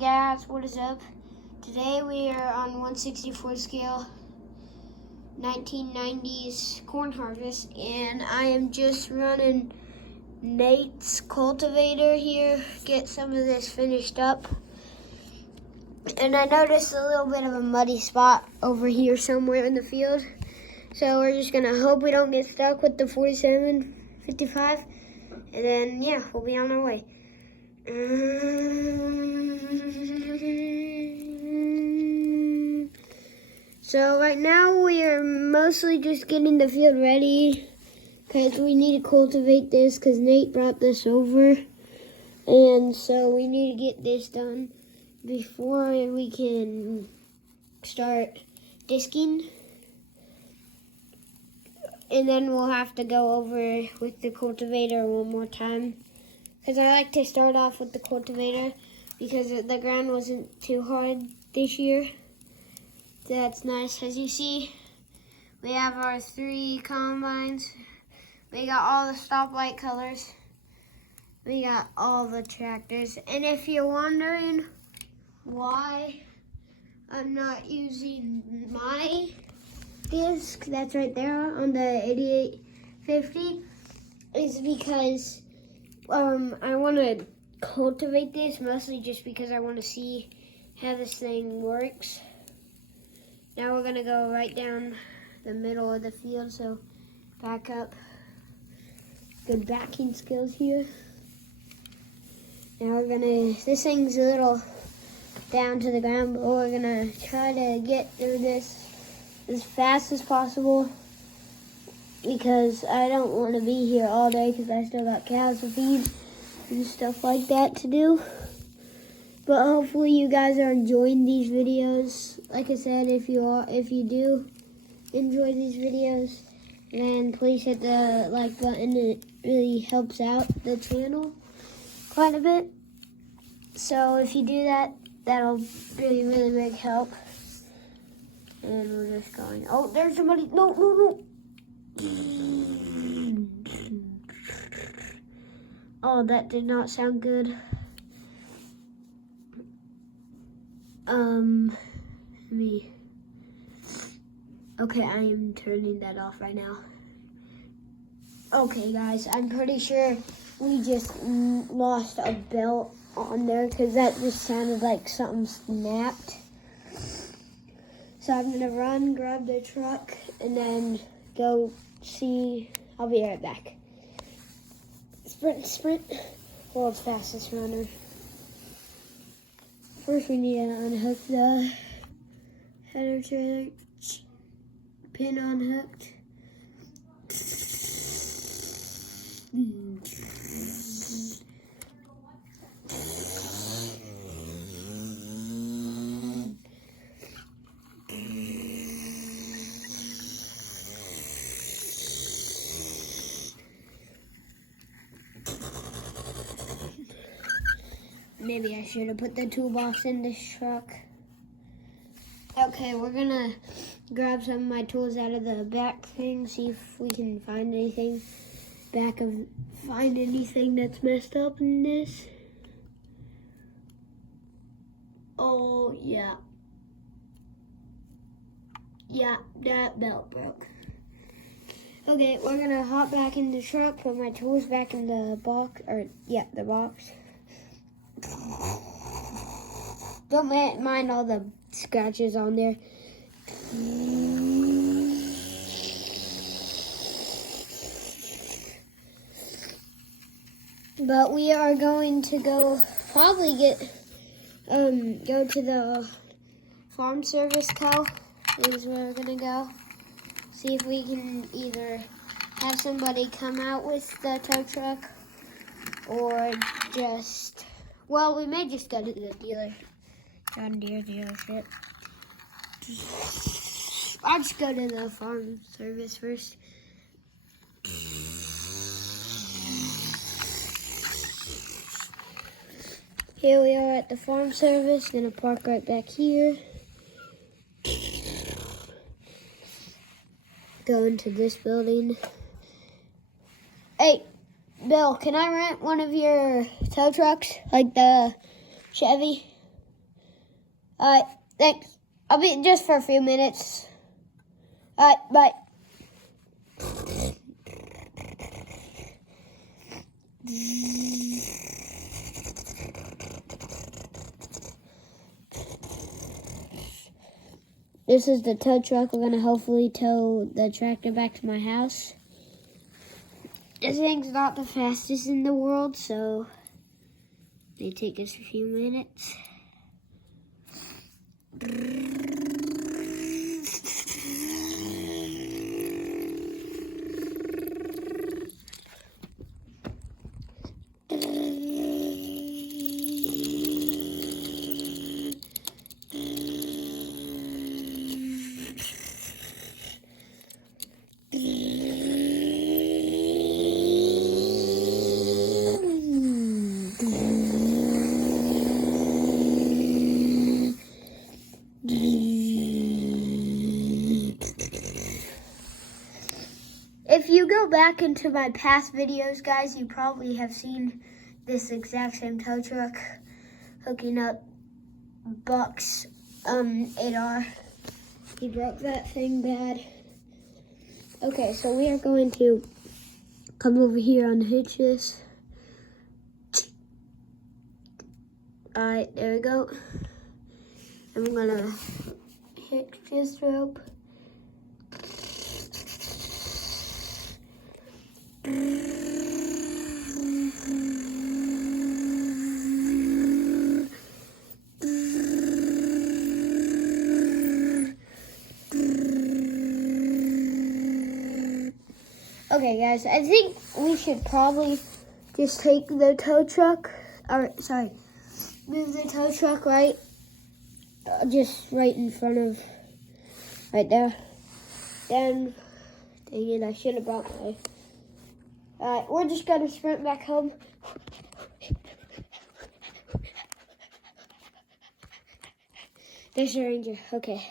guys, what is up? Today we are on 1/64 scale, 1990s corn harvest, and I am just running Nate's cultivator here, get some of this finished up. And I noticed a little bit of a muddy spot over here somewhere in the field. So we're just gonna hope we don't get stuck with the 4755. And then, yeah, we'll be on our way. So right now we are mostly just getting the field ready because we need to cultivate this because Nate brought this over. And so we need to get this done before we can start disking. And then we'll have to go over with the cultivator one more time. Because I like to start off with the cultivator because the ground wasn't too hard this year. That's nice. As you see, we have our 3 combines. We got all the stoplight colors. We got all the tractors. And if you're wondering why I'm not using my disc that's right there on the 8850, is because I want to cultivate this mostly just because I want to see how this thing works. Now we're going to go right down the middle of the field, so back up. Good backing skills here. Now we're going to, this thing's a little down to the ground, but we're going to try to get through this as fast as possible because I don't want to be here all day because I still got cows to feed and stuff like that to do. But hopefully you guys are enjoying these videos. Like I said, if you do enjoy these videos, then please hit the like button. It really helps out the channel quite a bit. So if you do that, that'll be really big help. And we're just going, oh, there's somebody, no. Oh, that did not sound good. Okay, I am turning that off right now. Okay, guys, I'm pretty sure we just lost a belt on there because that just sounded like something snapped. So I'm gonna run, grab the truck, and then go see. I'll be right back. Sprint, world's fastest runner. First we need to unhook the header trailer, pin unhooked. Maybe I should have put the toolbox in this truck. Okay, we're gonna grab some of my tools out of the back thing, see if we can find anything that's messed up in this. Oh, yeah. Yeah, that belt broke. Okay, we're gonna hop back in the truck, put my tools back in the box, the box. Don't mind all the scratches on there. But we are going to go to the farm service tow is where we're gonna go. See if we can either have somebody come out with the tow truck or just, well, we may just go to the John Deere dealership. I'll just go to the farm service first. Here we are at the farm service. Gonna park right back here. Go into this building. Hey, Bill, can I rent one of your tow trucks, like the Chevy? Alright, thanks. I'll be just for a few minutes. Alright, bye. This is the tow truck. We're gonna hopefully tow the tractor back to my house. This thing's not the fastest in the world, so it may take us a few minutes. If you go back into my past videos, guys, you probably have seen this exact same tow truck hooking up Buck's 8R. He broke that thing bad. Okay, so we are going to come over here, unhitch this. Alright, there we go. I'm gonna hitch this rope. Okay, guys, I think we should probably just take the tow truck, move the tow truck just right in front of, right there. Then, dang it, I should have brought my, we're just gonna sprint back home. There's a ranger, okay.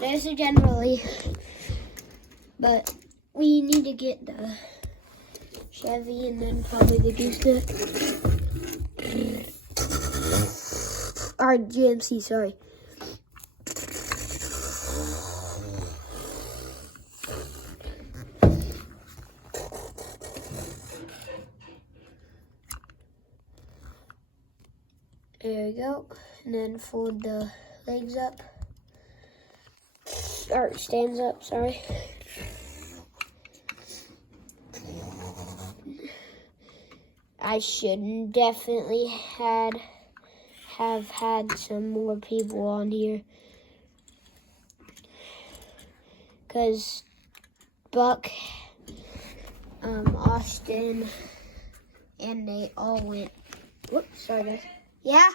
There's a generally, but we need to get the Chevy and then probably the gooseneck. Or GMC, sorry. There we go. And then fold the legs up. Or stands up, sorry. I should definitely have had some more people on here, because Buck, Austin, and they all went. Whoops, sorry guys. Yeah.